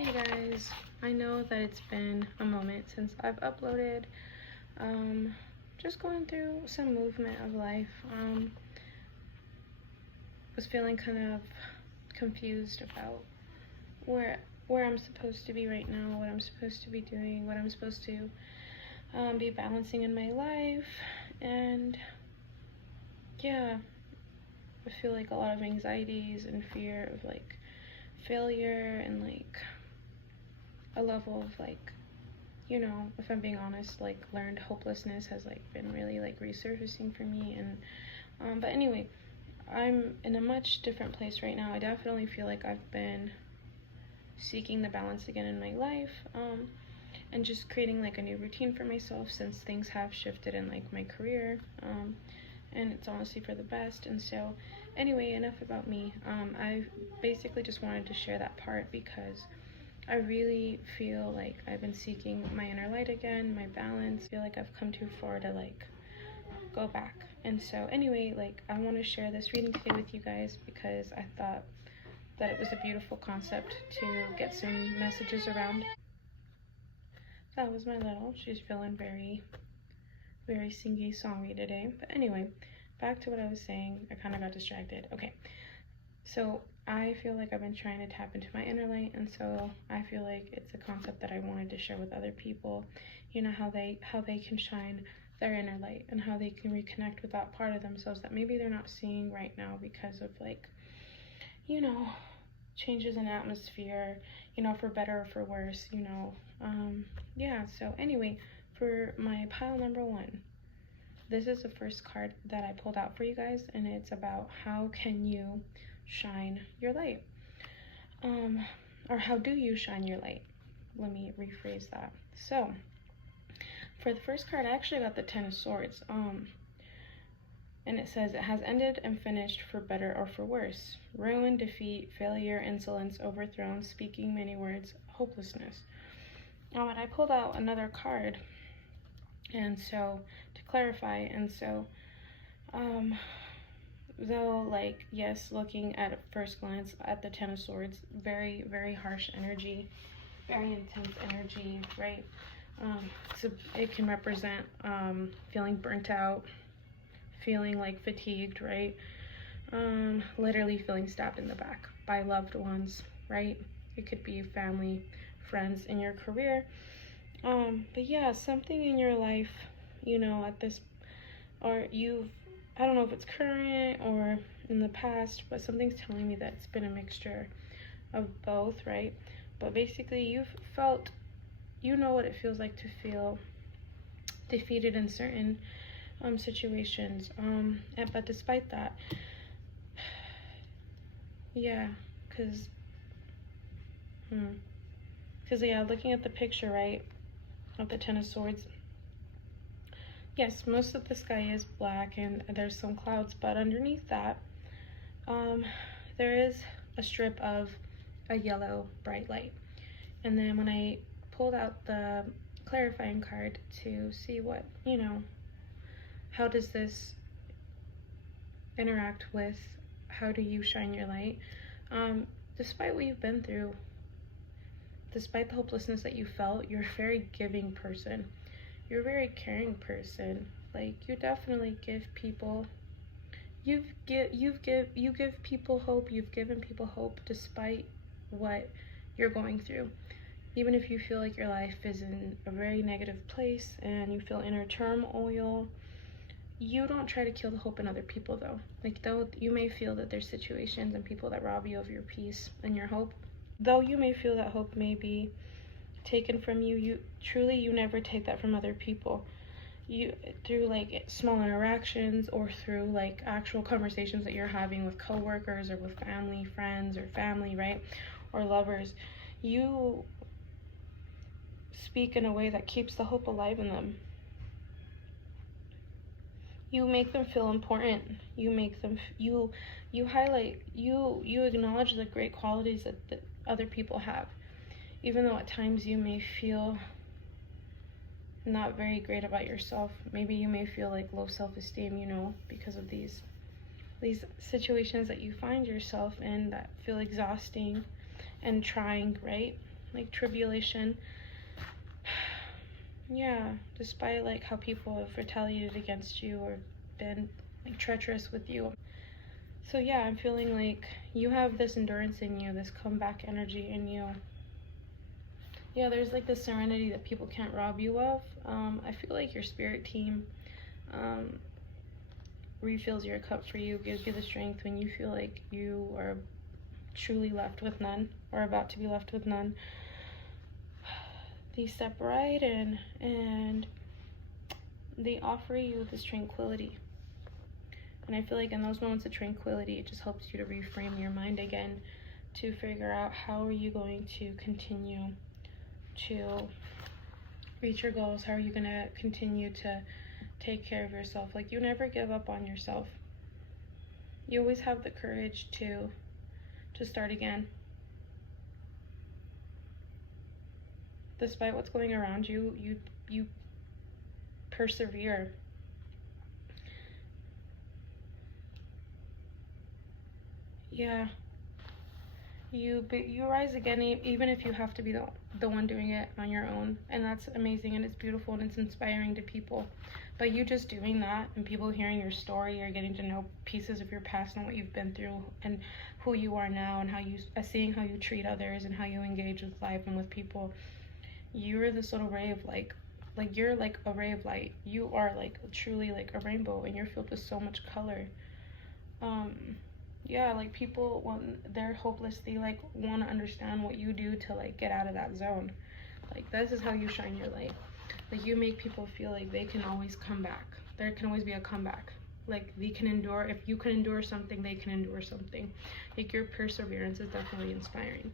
Hey guys, I know that it's been a moment since I've uploaded. Just going through some movement of life. Was feeling kind of confused about where I'm supposed to be right now, what I'm supposed to be doing, what I'm supposed to be balancing in my life, and yeah, I feel like a lot of anxieties and fear of like failure and like a level of like, if I'm being honest, like learned hopelessness has like been really like resurfacing for me. And but anyway, I'm in a much different place right now. I definitely feel like I've been seeking the balance again in my life, and just creating like a new routine for myself since things have shifted in like my career, and it's honestly for the best. And so anyway, enough about me. I basically just wanted to share that part because I really feel like I've been seeking my inner light again, my balance. I feel like I've come too far to like go back. And so anyway, like I want to share this reading today with you guys because I thought that it was a beautiful concept to get some messages around. That was my little. She's feeling very, very singy songy today. But anyway, back to what I was saying. I kind of got distracted. Okay. So I feel like I've been trying to tap into my inner light, and so I feel like it's a concept that I wanted to share with other people. You know, how they can shine their inner light and how they can reconnect with that part of themselves that maybe they're not seeing right now because of like, changes in atmosphere, for better or for worse, yeah. So anyway, for my pile number one, this is the first card that I pulled out for you guys, and it's about how can you shine your light, or how do you shine your light. Let me rephrase that. So for the first card, I actually got the Ten of Swords, and it says it has ended and finished for better or for worse. Ruin, defeat, failure, insolence, overthrown, speaking many words, hopelessness. And I pulled out another card, and so to clarify, and so though, like, yes, looking at first glance at the Ten of Swords, very, very harsh energy, very intense energy, right? So it can represent feeling burnt out, feeling like fatigued, right? Literally feeling stabbed in the back by loved ones, right? It could be family, friends, in your career. But yeah, something in your life, at this, or I don't know if it's current or in the past, but something's telling me that it's been a mixture of both, right? But basically you've felt, what it feels like to feel defeated in certain situations, but despite that, yeah, because yeah, looking at the picture, right, of the Ten of Swords, yes, most of the sky is black and there's some clouds, but underneath that, there is a strip of a yellow bright light. And then when I pulled out the clarifying card to see what, how does this interact with how do you shine your light, despite what you've been through, despite the hopelessness that you felt, you're a very giving person. You're a very caring person. Like, you definitely give people, you give people hope. You've given people hope despite what you're going through. Even if you feel like your life is in a very negative place and you feel inner turmoil, you don't try to kill the hope in other people, though. Like, though you may feel that there's situations and people that rob you of your peace and your hope, though you may feel that hope may be taken from you, you never take that from other people. You, through like small interactions or through like actual conversations that you're having with coworkers or with family, friends, or family, right, or lovers, you speak in a way that keeps the hope alive in them. You make them feel important. You make them, you highlight, you acknowledge the great qualities that other people have, even though at times you may feel not very great about yourself. Maybe you may feel like low self-esteem, because of these situations that you find yourself in that feel exhausting and trying, right? like tribulation. Yeah, despite like how people have retaliated against you or been like treacherous with you. So yeah, I'm feeling like you have this endurance in you, this comeback energy in you. Yeah, there's like this serenity that people can't rob you of. I feel like your spirit team refills your cup for you, gives you the strength when you feel like you are truly left with none or about to be left with none. They step right in and they offer you this tranquility. And I feel like in those moments of tranquility, it just helps you to reframe your mind again, to figure out how are you going to continue to reach your goals. How are you going to continue to take care of yourself? Like, you never give up on yourself. You always have the courage to start again. Despite what's going around you, you persevere. Yeah. You rise again, even if you have to be the one doing it on your own. And that's amazing, and it's beautiful, and it's inspiring to people. But you just doing that and people hearing your story or getting to know pieces of your past and what you've been through and who you are now, and how you seeing how you treat others and how you engage with life and with people, you're this little ray of like you're like a ray of light. You are like truly like a rainbow, and you're filled with so much color. Yeah, like people, when they're hopeless, they like want to understand what you do to like get out of that zone. Like, this is how you shine your light. Like, you make people feel like they can always come back. There can always be a comeback. Like, they can endure. If you can endure something, they can endure something. Like, your perseverance is definitely inspiring.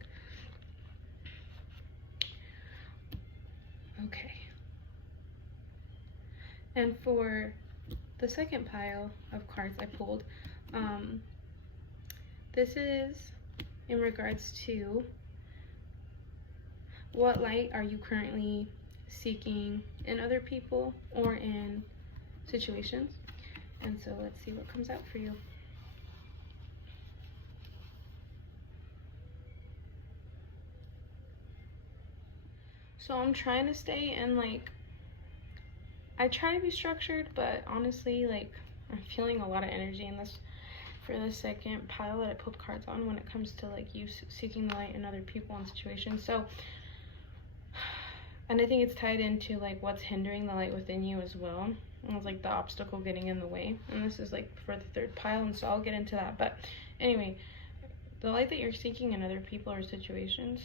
Okay. And for the second pile of cards I pulled, this is in regards to what light are you currently seeking in other people or in situations. And so let's see what comes out for you. So I'm trying to stay in, like, I try to be structured, but honestly, like, I'm feeling a lot of energy in this for the second pile that I pulled cards on when it comes to like you seeking the light in other people and situations. So, and I think it's tied into like what's hindering the light within you as well. And it's like the obstacle getting in the way. And this is like for the third pile, and so I'll get into that. But anyway, the light that you're seeking in other people or situations,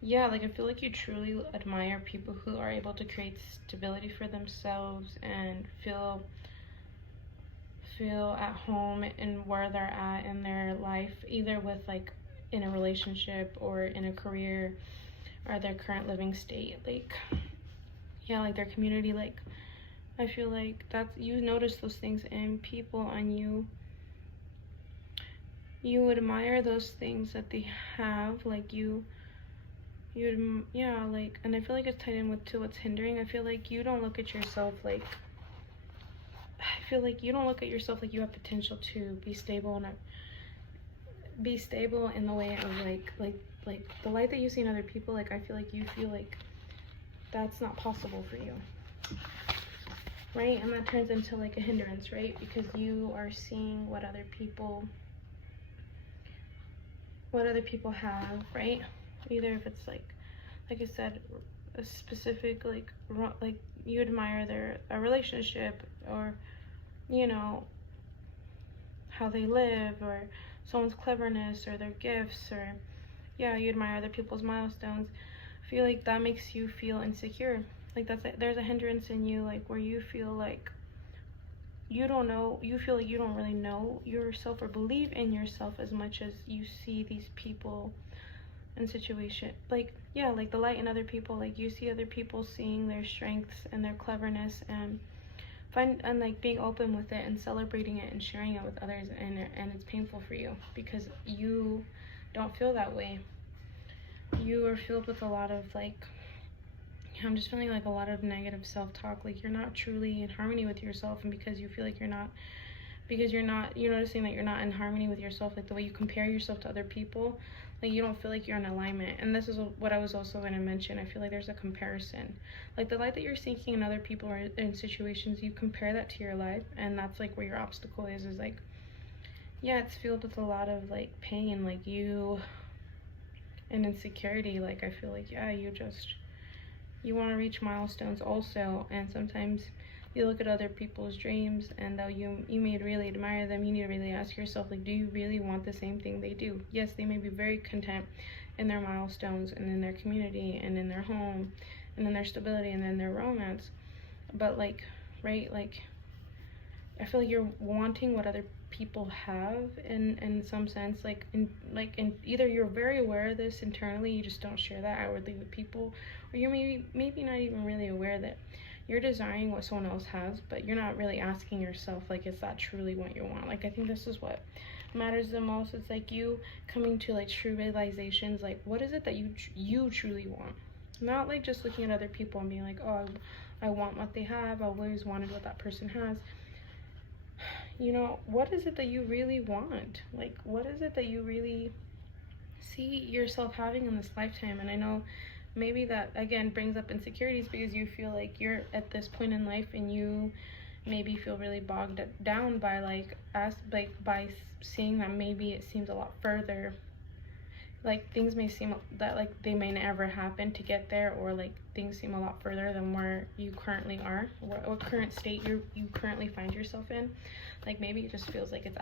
yeah, like I feel like you truly admire people who are able to create stability for themselves and feel at home in where they're at in their life, either with like in a relationship or in a career or their current living state. Like, yeah, like their community. Like, I feel like that's, you notice those things in people, and you admire those things that they have. Like yeah, like, and I feel like it's tied in with to what's hindering. I feel like you don't look at yourself like, I feel like you don't look at yourself like you have potential to be stable and be stable in the way of like the light that you see in other people. Like, I feel like that's not possible for you, right? And that turns into like a hindrance, right? Because you are seeing what other people have, right? Either if it's like I said, a specific like you admire a relationship, or you know, how they live, or someone's cleverness, or their gifts, or yeah, you admire other people's milestones. I feel like that makes you feel insecure. Like there's a hindrance in you, like where you feel like you feel like you don't really know yourself or believe in yourself as much as you see these people and situation. Like, yeah, like the light in other people. Like, you see other people seeing their strengths and their cleverness, and like being open with it and celebrating it and sharing it with others, and it's painful for you because you don't feel that way. You are filled with a lot of like, I'm just feeling like a lot of negative self-talk. Like, you're not truly in harmony with yourself, and because you feel like you're noticing that you're not in harmony with yourself, like the way you compare yourself to other people. Like, you don't feel like you're in alignment. And this is what I was also going to mention. I feel like there's a comparison. Like, the light that you're seeking in other people or in situations, you compare that to your life, and that's like where your obstacle is like, yeah, it's filled with a lot of like pain, like you, and insecurity. Like, I feel like, yeah, you want to reach milestones also, and sometimes you look at other people's dreams, and though you may really admire them, you need to really ask yourself, like, do you really want the same thing they do? Yes, they may be very content in their milestones and in their community and in their home and in their stability and in their romance, but like, right, like, I feel like you're wanting what other people have in some sense, like in either you're very aware of this internally, you just don't share that outwardly with people, or you're maybe not even really aware that you're desiring what someone else has, but you're not really asking yourself, like, is that truly what you want? Like, I think this is what matters the most. It's like you coming to like true realizations, like, what is it that you truly want? Not like just looking at other people and being like, oh, I want what they have, I've always wanted what that person has. You know, what is it that you really want? Like, what is it that you really see yourself having in this lifetime? And I know maybe that again brings up insecurities because you feel like you're at this point in life and you maybe feel really bogged down by by seeing that maybe it seems a lot further, like things may seem that like they may never happen to get there, or like things seem a lot further than where you currently are, what current state you currently find yourself in. Like, maybe it just feels like it's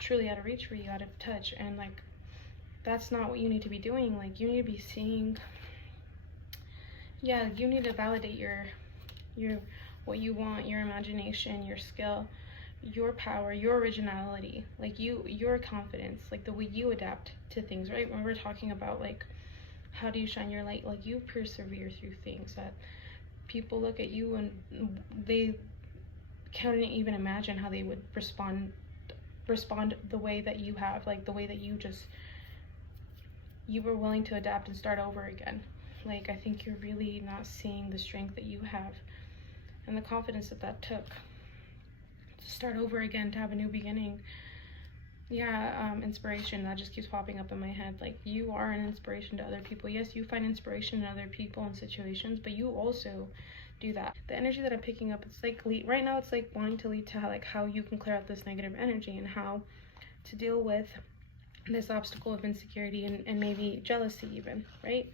truly out of reach for you, out of touch, and like that's not what you need to be doing. Like, you need to be seeing, yeah, you need to validate your what you want, your imagination, your skill, your power, your originality, like your confidence, like the way you adapt to things, right? When we're talking about like how do you shine your light, like you persevere through things that people look at you and they can't even imagine how they would respond the way that you have, like the way that you were willing to adapt and start over again. Like, I think you're really not seeing the strength that you have and the confidence that took to start over again, to have a new beginning. Yeah, inspiration, that just keeps popping up in my head. Like, you are an inspiration to other people. Yes, you find inspiration in other people and situations, but you also do that. The energy that I'm picking up, it's like right now it's like wanting to lead to how you can clear out this negative energy and how to deal with this obstacle of insecurity and maybe jealousy even, right?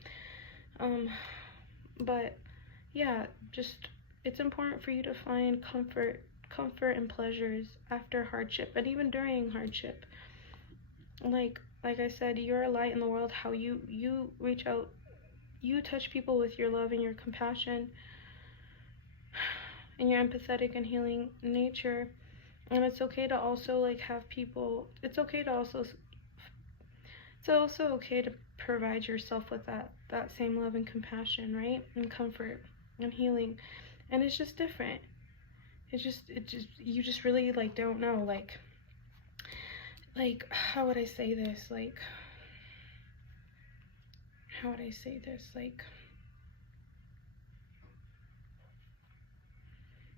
But yeah, just it's important for you to find comfort and pleasures after hardship and even during hardship. Like I said, you're a light in the world. How you reach out, you touch people with your love and your compassion and your empathetic and healing nature. And it's okay to also like have people, it's also okay to provide yourself with that same love and compassion, right? And comfort and healing. And it's just different. You just really like don't know, like how would I say this, like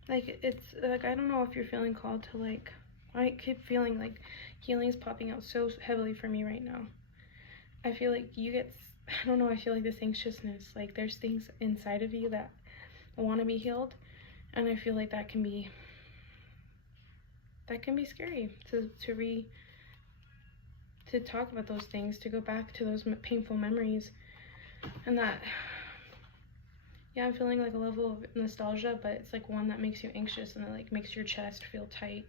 it's like, I don't know if you're feeling called to like, I keep feeling like healing is popping out so heavily for me right now. I feel like I don't know, I feel like this anxiousness, like there's things inside of you that want to be healed, and I feel like that can be scary to talk about those things, to go back to those painful memories, and that, yeah, I'm feeling like a level of nostalgia, but it's like one that makes you anxious and it like makes your chest feel tight.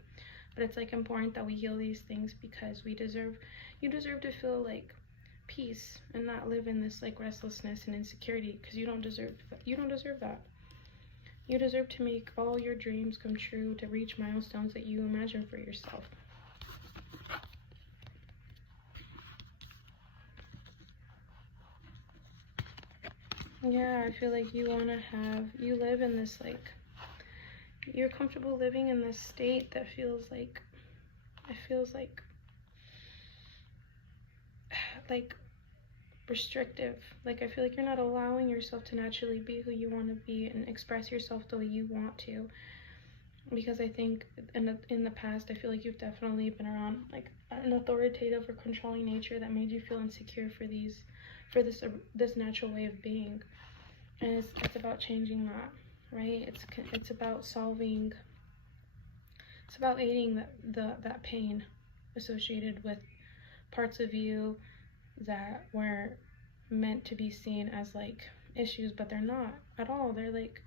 But it's like important that we heal these things because you deserve to feel like peace and not live in this like restlessness and insecurity, because you don't deserve that. You deserve to make all your dreams come true, to reach milestones that you imagine for yourself. Yeah, I feel like you live in this like, you're comfortable living in this state that feels like restrictive. Like, I feel like you're not allowing yourself to naturally be who you want to be and express yourself the way you want to. because I think in the past, I feel like you've definitely been around like an authoritative or controlling nature that made you feel insecure for this natural way of being. And it's about changing that, right? It's about solving. It's about aiding that pain associated with parts of you that were meant to be seen as like issues, but they're not at all. They're like,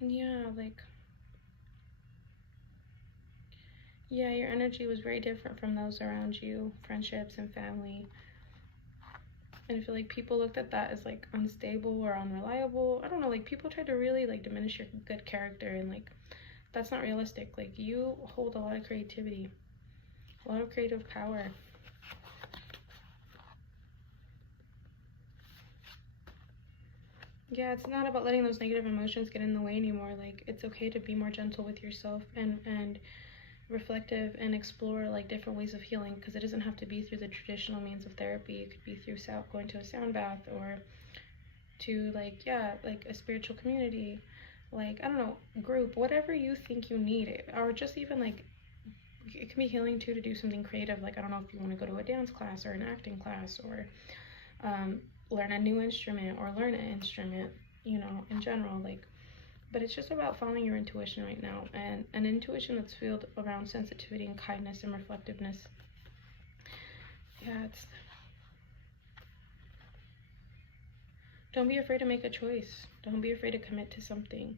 yeah, like, yeah, your energy was very different from those around you, friendships and family. And I feel like people looked at that as like unstable or unreliable. I don't know, like people tried to really like diminish your good character, and like that's not realistic. Like you hold a lot of creativity, a lot of creative power. Yeah, it's not about letting those negative emotions get in the way anymore. Like it's okay to be more gentle with yourself and reflective and explore like different ways of healing, because it doesn't have to be through the traditional means of therapy. It could be through going to a sound bath, or to like, yeah, like a spiritual community, like I don't know, group, whatever you think you need it, or just even like it can be healing too to do something creative. Like I don't know if you want to go to a dance class or an acting class, or learn a new instrument or learn an instrument, you know, in general. Like, but it's just about following your intuition right now, and an intuition that's filled around sensitivity and kindness and reflectiveness. Yeah, it's, don't be afraid to make a choice. Don't be afraid to commit to something.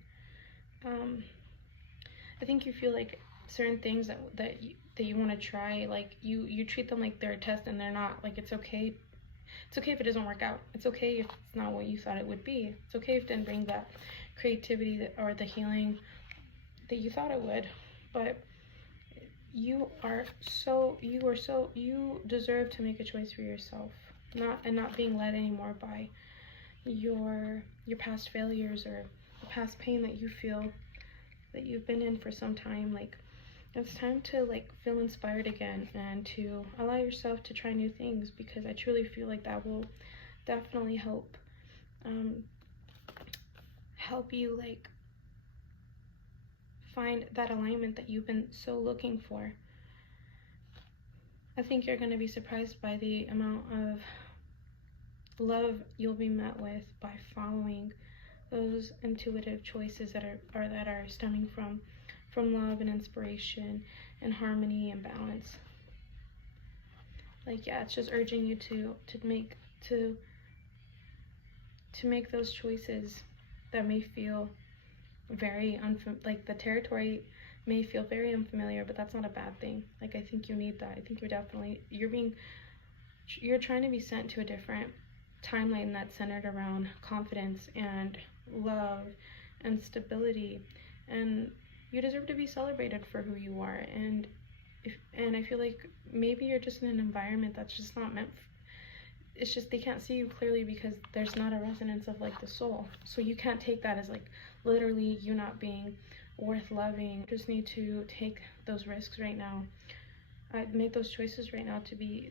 I think you feel like certain things that you want to try, like you treat them like they're a test, and they're not. Like it's okay. It's okay if it doesn't work out. It's okay if it's not what you thought it would be. It's okay if it didn't bring that creativity or the healing that you thought it would. But you deserve to make a choice for yourself, not being led anymore by your past failures or the past pain that you feel that you've been in for some time. Like it's time to like feel inspired again, and to allow yourself to try new things, because I truly feel like that will definitely help you like find that alignment that you've been so looking for. I think you're going to be surprised by the amount of love you'll be met with by following those intuitive choices that are stemming from love and inspiration and harmony and balance. Like, yeah, it's just urging you to make those choices that may feel very like the territory may feel very unfamiliar, but that's not a bad thing. Like I think you need that. I think you're trying to be sent to a different timeline that's centered around confidence and love and stability, and you deserve to be celebrated for who you are. And I feel like maybe you're just in an environment that's just not meant it's just they can't see you clearly because there's not a resonance of like the soul. So you can't take that as like literally you not being worth loving. You just need to take those risks right now. Make those choices right now to be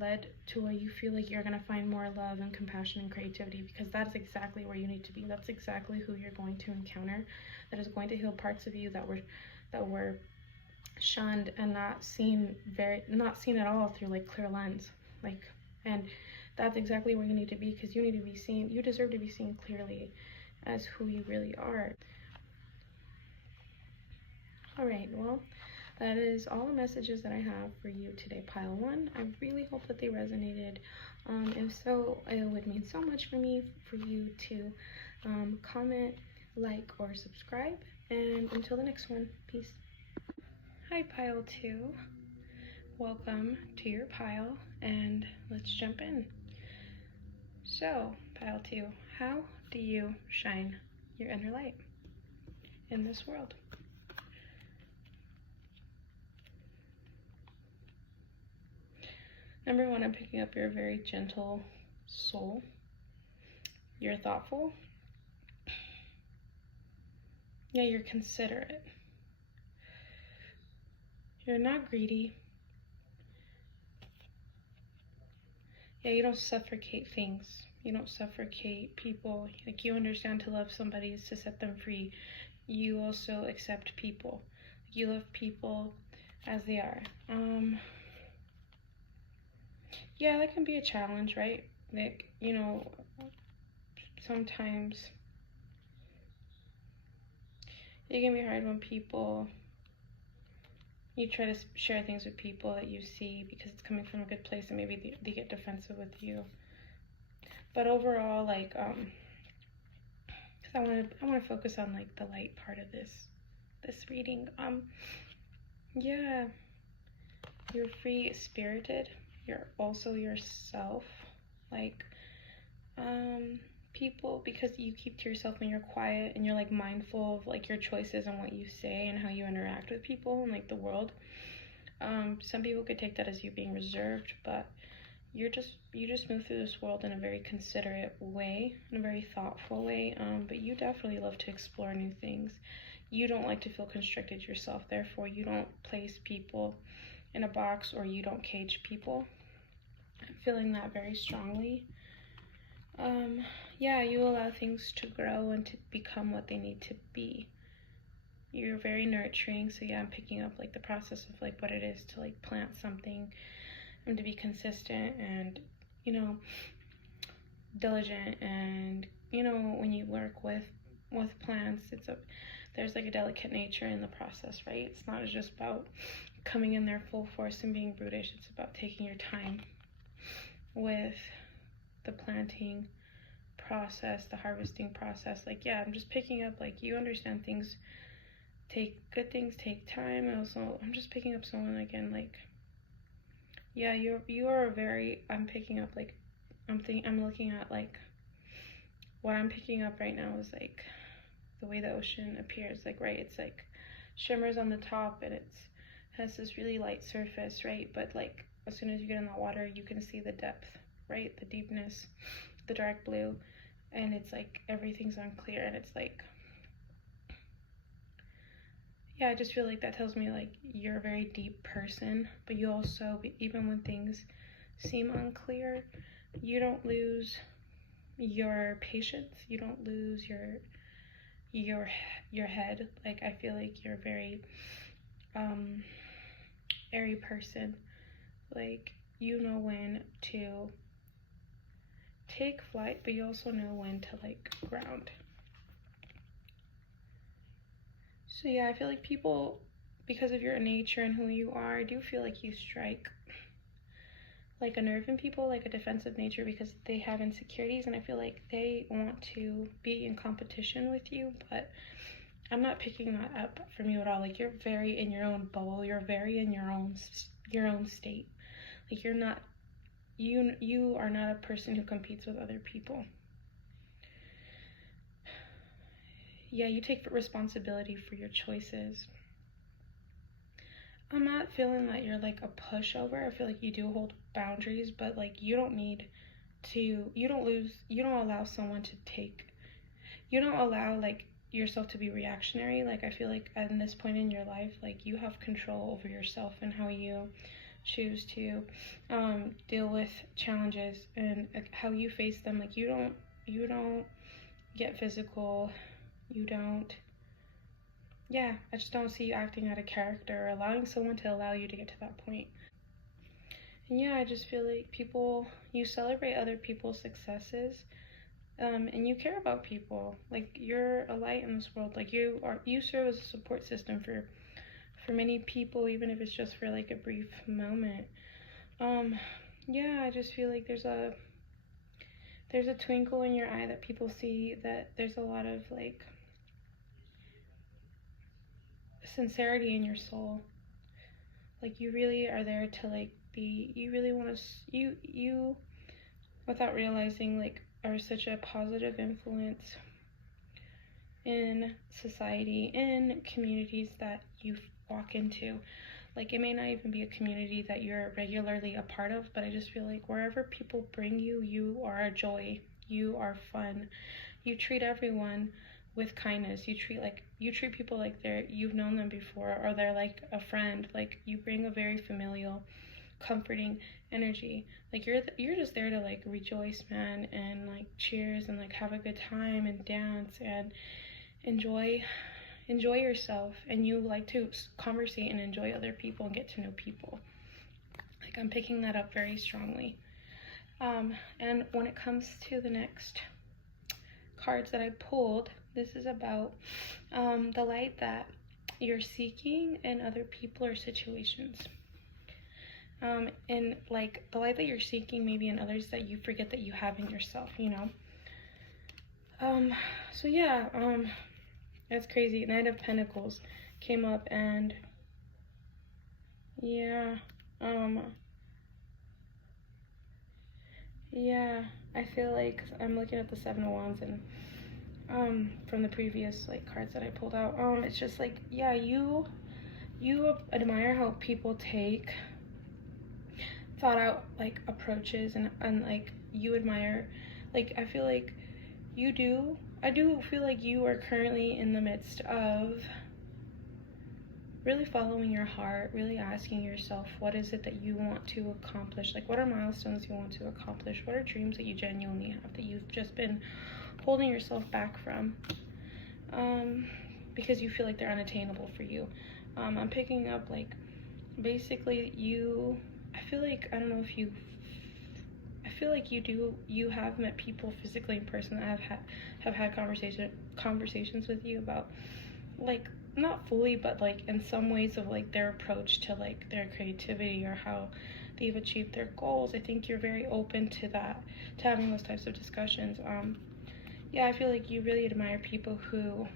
led to where you feel like you're gonna find more love and compassion and creativity, because that's exactly where you need to be. That's exactly who you're going to encounter. That is going to heal parts of you that were shunned and not seen at all through like clear lens. Like, and that's exactly where you need to be, because you need to be seen. You deserve to be seen clearly as who you really are. All right, well, that is all the messages that I have for you today, Pile 1. I really hope that they resonated. If so, it would mean so much for me for you to comment, like, or subscribe. And until the next one, peace. Hi, Pile 2. Welcome to your pile, and let's jump in. So, Pile 2, how do you shine your inner light in this world? Number 1, I'm picking up your very gentle soul. You're thoughtful. Yeah, you're considerate. You're not greedy. Yeah, you don't suffocate things. You don't suffocate people. Like, you understand to love somebody is to set them free. You also accept people. You love people as they are. Yeah, that can be a challenge, right? Like, you know, sometimes it can be hard when you try to share things with people that you see because it's coming from a good place, and maybe they get defensive with you. But overall, like, cause I want to focus on like the light part of this reading. Yeah, you're free spirited. You're also yourself. Like, people, because you keep to yourself and you're quiet and you're like mindful of like your choices and what you say and how you interact with people and like the world. Some people could take that as you being reserved, but you just move through this world in a very considerate way, in a very thoughtful way. But you definitely love to explore new things. You don't like to feel constricted yourself, therefore you don't place people in a box, or you don't cage people. I'm feeling that very strongly. Yeah, you allow things to grow and to become what they need to be. You're very nurturing, so yeah, I'm picking up like the process of like what it is to like plant something and to be consistent and, you know, diligent. And, you know, when you work with plants, there's like a delicate nature in the process, right? It's not just about coming in there full force and being brutish. It's about taking your time with the planting process, the harvesting process. Like, yeah, I'm just picking up like you understand good things take time. And also, I'm just picking up someone again, like, yeah, you are very, I'm picking up like, I'm looking at like, what I'm picking up right now is like the way the ocean appears, like, right, it's like shimmers on the top and has this really light surface, right? But like as soon as you get in the water, you can see the depth, right? The deepness, the dark blue, and it's like everything's unclear, and it's like, yeah, I just feel like that tells me like you're a very deep person, but you also, even when things seem unclear, you don't lose your patience, you don't lose your head. Like, I feel like you're a very airy person. Like, you know when to take flight, but you also know when to like ground. So yeah, I feel like people, because of your nature and who you are, do feel like you strike like a nerve in people, like a defensive nature, because they have insecurities, and I feel like they want to be in competition with you. But I'm not picking that up from you at all. Like, you're very in your own bubble, you're very in your own state. Like, you are not a person who competes with other people. Yeah, you take responsibility for your choices. I'm not feeling that you're like a pushover. I feel like you do hold boundaries, but like you don't allow someone to you don't allow like yourself to be reactionary. Like, I feel like at this point in your life, like, you have control over yourself and how you choose to deal with challenges and how you face them. Like, you don't get physical. You don't, yeah, I just don't see you acting out of character or allowing someone to allow you to get to that point. And yeah, I just feel like you celebrate other people's successes, and you care about people. Like, you're a light in this world. Like, you serve as a support system for many people, even if it's just for like a brief moment. Yeah, I just feel like there's a twinkle in your eye that people see, that there's a lot of like sincerity in your soul. Like, you really are there to like you really want to, you without realizing, like, are such a positive influence in society, in communities that you walk into. Like, it may not even be a community that you're regularly a part of, but I just feel like wherever people bring you, you are a joy, you are fun, you treat everyone with kindness, you treat people like you've known them before, or they're like a friend. Like, you bring a very familial comforting energy. Like you're just there to like rejoice, man, and like cheers and like have a good time and dance and enjoy yourself. And you like to conversate and enjoy other people and get to know people. Like I'm picking that up very strongly. And when it comes to the next cards that I pulled, this is about the light that you're seeking in other people or situations. And like the light that you're seeking maybe in others that you forget that you have in yourself, you know. So yeah, that's crazy. Knight of Pentacles came up, and yeah, yeah, I feel like I'm looking at the Seven of Wands, and from the previous like cards that I pulled out, it's just like, yeah, you admire how people take thought out like approaches, and like you admire, like I feel like I do feel like you are currently in the midst of really following your heart, really asking yourself, what is it that you want to accomplish? Like, what are milestones you want to accomplish? What are dreams that you genuinely have that you've just been holding yourself back from? Because you feel like they're unattainable for you. I'm picking up like basically I feel like, I don't know if I feel like you have met people physically in person that have had conversations with you about, like, not fully, but like in some ways of like their approach to like their creativity or how they've achieved their goals. I think you're very open to that, to having those types of discussions. Yeah, I feel like you really admire people who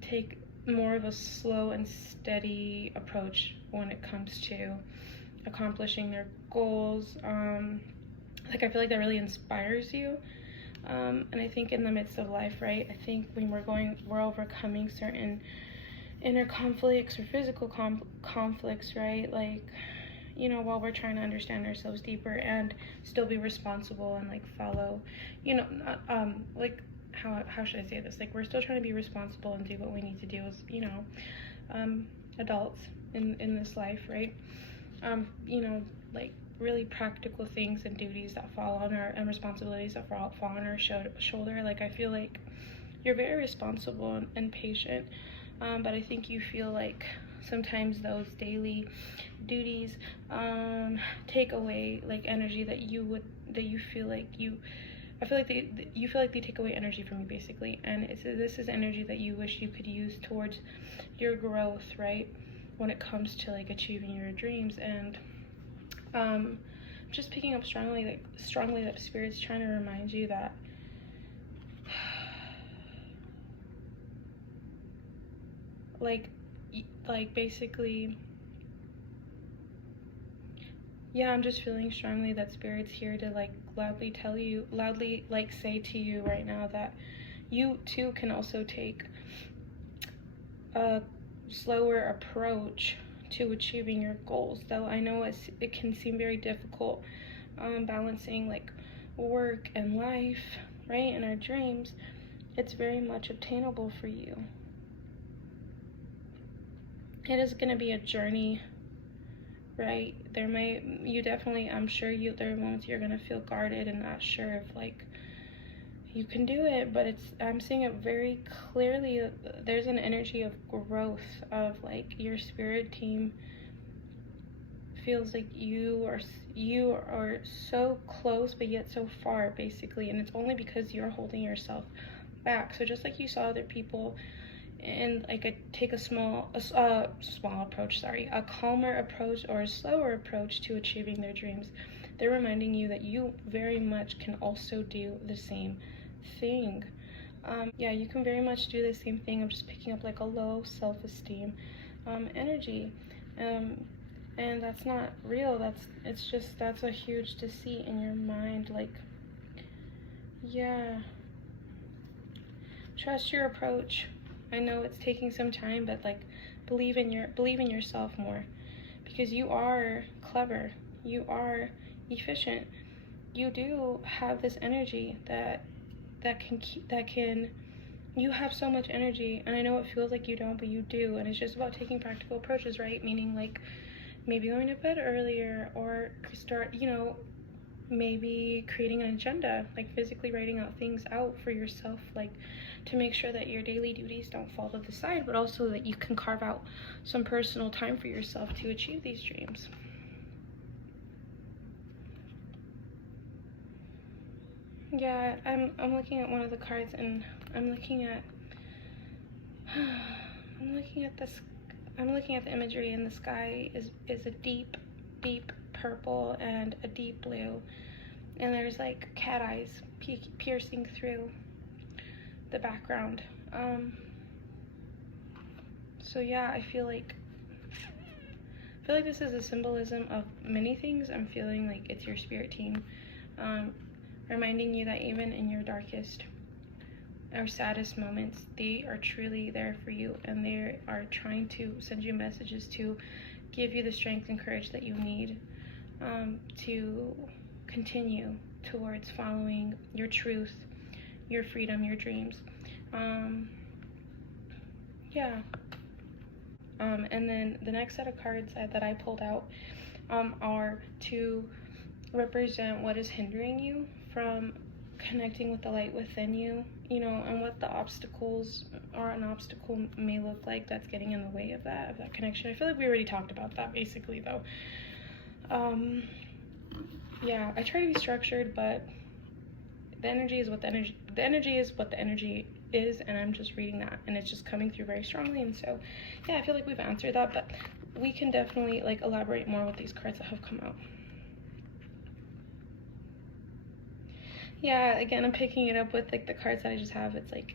take more of a slow and steady approach when it comes to accomplishing their goals. Like I feel like that really inspires you. And I think in the midst of life, right, I think when we're overcoming certain inner conflicts or physical conflicts, right, like, you know, while we're trying to understand ourselves deeper and still be responsible and like follow, you know, not, like, how should I say this, like we're still trying to be responsible and do what we need to do as, you know, adults in this life, right? You know, like really practical things and duties that fall on and responsibilities that fall on our shoulder. Like I feel like you're very responsible and patient, but I think you feel like sometimes those daily duties take away like energy that you feel like I feel like you feel like they take away energy from you, basically. And this is energy that you wish you could use towards your growth, right, when it comes to like achieving your dreams. And just picking up strongly that Spirit's trying to remind you that like basically, yeah, I'm just feeling strongly that Spirit's here to like loudly like say to you right now that you too can also take a slower approach to achieving your goals. Though I know it can seem very difficult, balancing like work and life, right, and our dreams. It's very much obtainable for you. It is going to be a journey, right? There are moments you're going to feel guarded and not sure if like you can do it, but I'm seeing it very clearly. There's an energy of growth, of like your spirit team feels like you are so close but yet so far, basically, and it's only because you're holding yourself back. So just like you saw other people and like take a small approach, a calmer approach or a slower approach to achieving their dreams, they're reminding you that you very much can also do the same thing. Yeah, you can very much do the same thing. I'm just picking up like a low self-esteem energy, and that's not real. That's a huge deceit in your mind. Like, yeah, trust your approach. I know it's taking some time, but like believe in yourself more, because you are clever, you are efficient, you do have this energy that can you have so much energy, and I know it feels like you don't, but you do. And it's just about taking practical approaches, right? Meaning like maybe going to bed earlier, or start, maybe creating an agenda, like physically writing out things out for yourself, like to make sure that your daily duties don't fall to the side, but also that you can carve out some personal time for yourself to achieve these dreams. Yeah, I'm looking at one of the cards, and I'm looking at the imagery, and the sky is a deep purple and a deep blue, and there's like cat eyes piercing through the background. So yeah, I feel like this is a symbolism of many things. I'm feeling like it's your spirit team, reminding you that even in your darkest or saddest moments, they are truly there for you, and they are trying to send you messages to give you the strength and courage that you need to continue towards following your truth, your freedom, your dreams. Yeah. And then the next set of cards that I pulled out are to represent what is hindering you from connecting with the light within you, and what the obstacles or an obstacle may look like that's getting in the way of that connection. I feel like we already talked about that basically, though. Yeah, I try to be structured, but the energy is what the energy is, and I'm just reading that, and it's just coming through very strongly. And so yeah, I feel like we've answered that, but we can definitely like elaborate more with these cards that have come out. Yeah, again, I'm picking it up with like the cards that I just have. It's like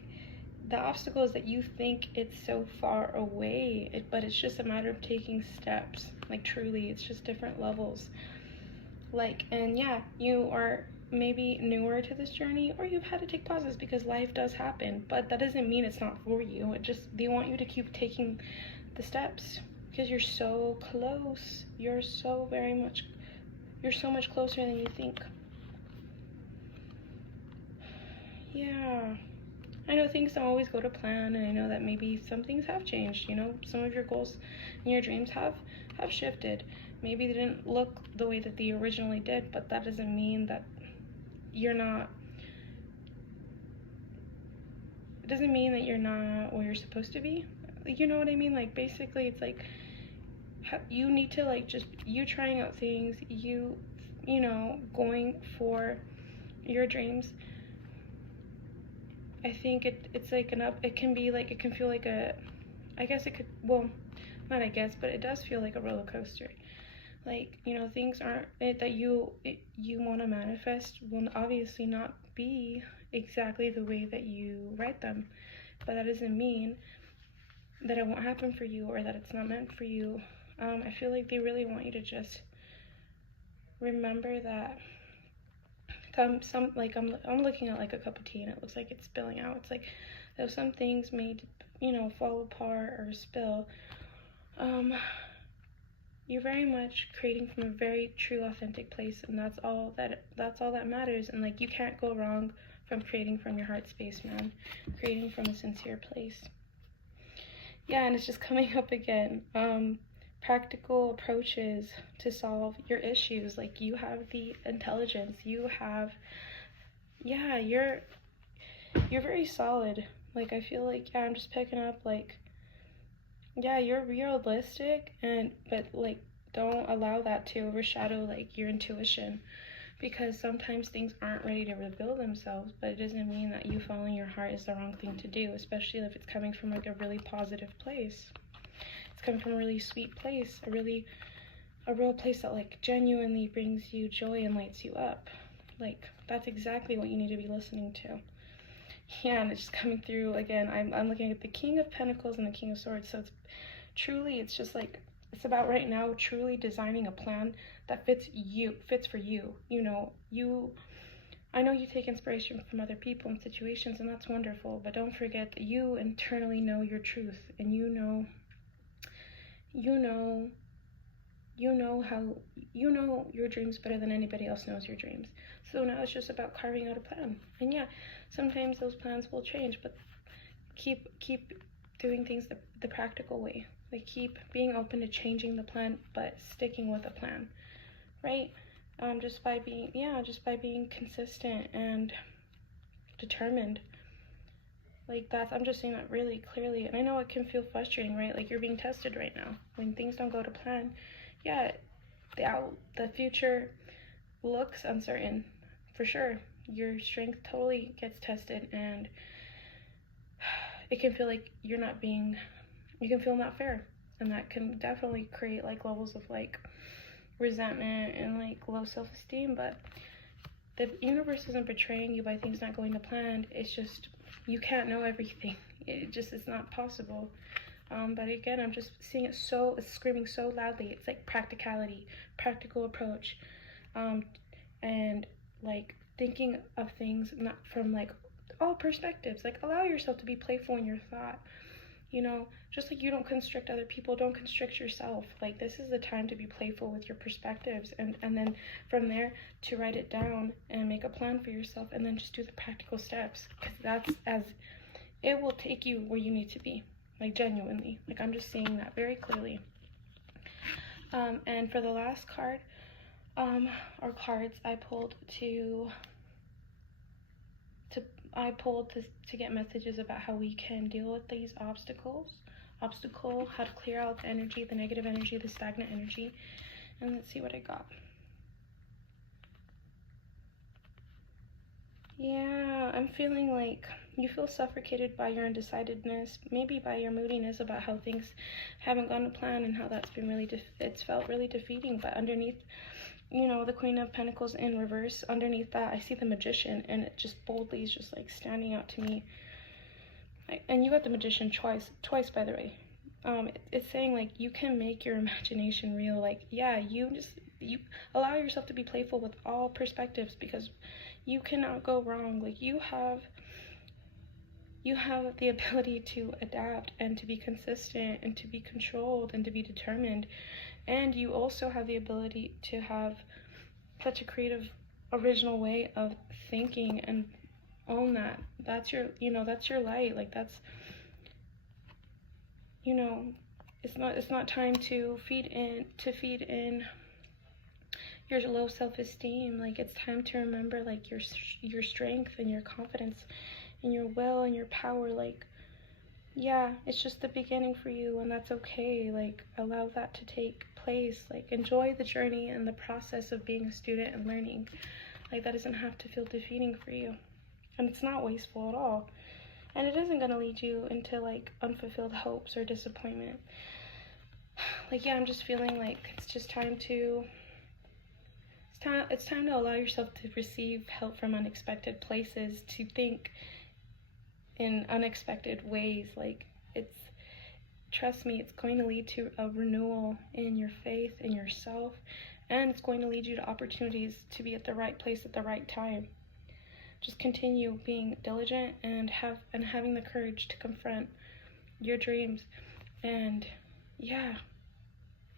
the obstacle is that you think it's so far away, but it's just a matter of taking steps. Like truly, it's just different levels. Like, and yeah, you are maybe newer to this journey, or you've had to take pauses because life does happen, but that doesn't mean it's not for you. They want you to keep taking the steps, because you're so close. You're so much closer than you think. Yeah, I know things don't always go to plan, and I know that maybe some things have changed. Some of your goals and your dreams have shifted. Maybe they didn't look the way that they originally did, but that doesn't mean that you're not where you're supposed to be. You know what I mean? Like, basically, it's like you need to like just you trying out things, you going for your dreams. I think it's like it can feel like I guess it could, well, not I guess, but it does feel like a roller coaster. Like, things aren't that you want to manifest will obviously not be exactly the way that you write them, but that doesn't mean that it won't happen for you or that it's not meant for you. I feel like they really want you to just remember that I'm looking at like a cup of tea, and it looks like it's spilling out. It's like though some things may fall apart or spill, you're very much creating from a very true, authentic place, and that's all that matters. And like, you can't go wrong from creating from your heart space, man. Creating from a sincere place. Yeah, and it's just coming up again. Practical approaches to solve your issues. Like, you have the intelligence. You have, yeah, you're very solid. Like, I feel like, yeah, I'm just picking up like, yeah, you're realistic, but like, don't allow that to overshadow like your intuition, because sometimes things aren't ready to reveal themselves, but it doesn't mean that you following your heart is the wrong thing to do, especially if it's coming from like a really positive place. It's coming from a really sweet place, a real place that like genuinely brings you joy and lights you up. Like, that's exactly what you need to be listening to. Yeah, and it's just coming through again. I'm looking at the King of Pentacles and the King of Swords. So it's just like, it's about right now truly designing a plan that fits for you. I know you take inspiration from other people and situations, and that's wonderful, but don't forget that you internally know your truth, and you know your dreams better than anybody else knows your dreams. So now it's just about carving out a plan. And yeah, sometimes those plans will change, but keep doing things the practical way. Like, keep being open to changing the plan, but sticking with the plan, right? Just by being consistent and determined. Like, I'm just saying that really clearly. And I know it can feel frustrating, right? Like, you're being tested right now. When things don't go to plan, yeah, the future looks uncertain, for sure. Your strength totally gets tested, and it can feel like you can feel not fair. And that can definitely create, like, levels of, like, resentment and, like, low self-esteem. But the universe isn't betraying you by things not going to plan. It's just, you can't know everything. It's not possible. But again, I'm just seeing it's screaming so loudly. It's like practicality, practical approach, and like thinking of things not from like all perspectives. Like, allow yourself to be playful in your thought. You know, just like you don't constrict other people, don't constrict yourself. Like, this is the time to be playful with your perspectives, and then from there to write it down and make a plan for yourself, and then just do the practical steps, because it will take you where you need to be, like, genuinely. Like, I'm just seeing that very clearly. And for the last card, or cards I pulled to get messages about how we can deal with these obstacle, how to clear out the energy, the negative energy, the stagnant energy. And let's see what I got. Yeah, I'm feeling like you feel suffocated by your undecidedness, maybe by your moodiness about how things haven't gone to plan, and how that's been it's felt really defeating. But underneath, you know, the Queen of Pentacles in reverse, underneath that I see the Magician, and it just boldly is just like standing out to me. And you got the Magician twice by the way. It's saying, like, you can make your imagination real. Like, yeah, you allow yourself to be playful with all perspectives, because you cannot go wrong. Like, you have the ability to adapt, and to be consistent, and to be controlled, and to be determined. And you also have the ability to have such a creative, original way of thinking, and own that. That's your light. Like, that's, you know, it's not time to feed in your low self-esteem. Like, it's time to remember, like, your strength and your confidence and your will and your power. Like, yeah, it's just the beginning for you, and that's okay. Like, allow that to take place. Like, enjoy the journey and the process of being a student and learning. Like, that doesn't have to feel defeating for you, and it's not wasteful at all, and it isn't going to lead you into, like, unfulfilled hopes or disappointment. Like, yeah, I'm just feeling like it's just time to allow yourself to receive help from unexpected places, to think in unexpected ways. Like, trust me, it's going to lead to a renewal in your faith in yourself, and it's going to lead you to opportunities to be at the right place at the right time. Just continue being diligent and having the courage to confront your dreams. And yeah,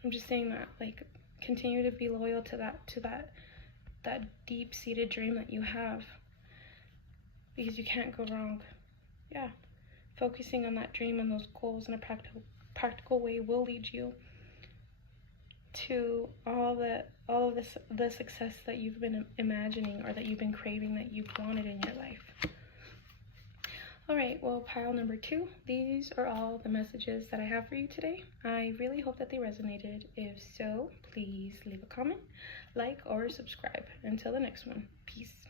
I'm just saying that, like, continue to be loyal to that deep-seated dream that you have, because you can't go wrong. Yeah, focusing on that dream and those goals in a practical way will lead you to all of the success that you've been imagining, or that you've been craving, that you've wanted in your life. All right, well, pile number 2, these are all the messages that I have for you today. I really hope that they resonated. If so, please leave a comment, like, or subscribe. Until the next one, peace.